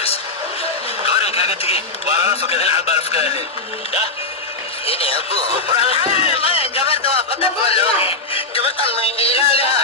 mehersan gabadhan kaaga tegey waa lala fakada in calbaa la fakada le ya ini abu gabadha waa fakad waloone gabadhan mayniilaaliha